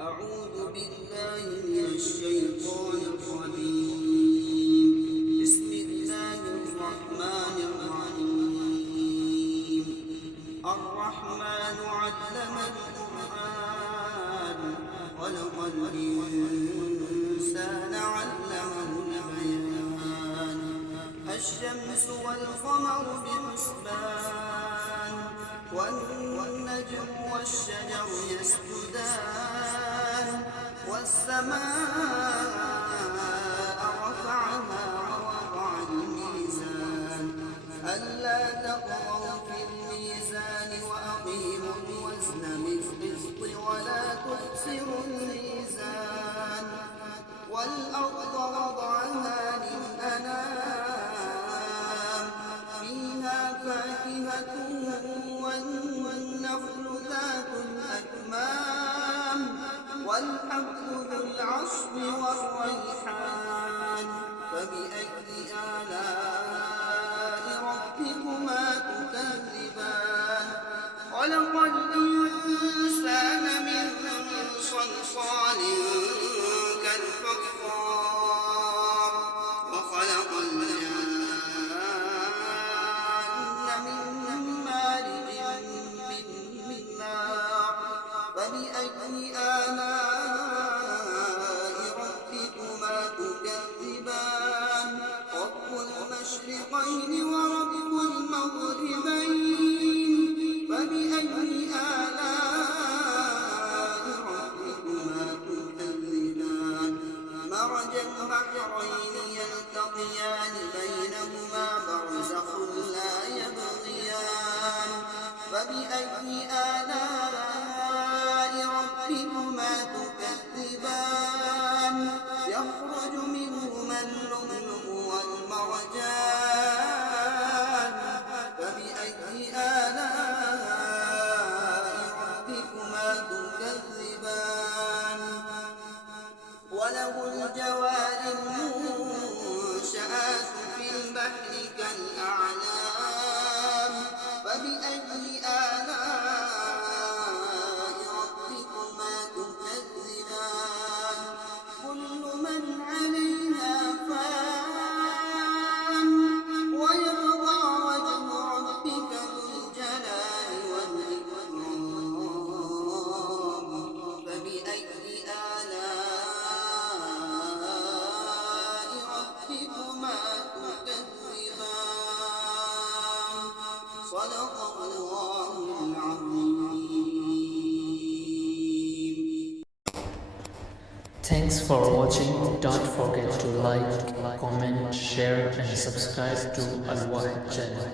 أعوذ بالله من الشيطان الرجيم. بسم الله الرحمن الرحيم. الرحمن علم القرآن خلق الإنسان علمه البيان. الشمس والقمر بحسبان والنجم والشجر يسجدان والسماء رفعها ووضع الميزان ألا تطغوا في الميزان وأقيموا الوزن بالقسط ولا تخسروا الميزان والأرض وضعها للأنام فيها فاكهة والنخل ذات الأكمام والحب ذو العصف والريحان فبأي آلاء ربكما تكذبان. خلق الإنسان من صلصال كالفخار وخلق الجان من مارج من نار فبأي آلاء ربكما تكذبان. رب المشرقين ورب المغربين فبأي آلاء ربكما تكذبان. مرج البحرين يلتقيان بينهما برزخ لا يبغيان فبأي آلاء ربكما تكذبان. يخرج منهما اللؤلؤ والمرجان فبأي آلاء ربكما تكذبان. وله الجوار المنشآت في البحر كالأعلام فبأي آلاء ربكما تكذبان. كل من عليها فان ويبقى وجه ربك ذو الجلال والإكرام فبأي آلاء ربكما تكذبان. صدق الله العظيم. Thanks for watching. Don't forget to like, comment, share and subscribe to Al Wahid channel.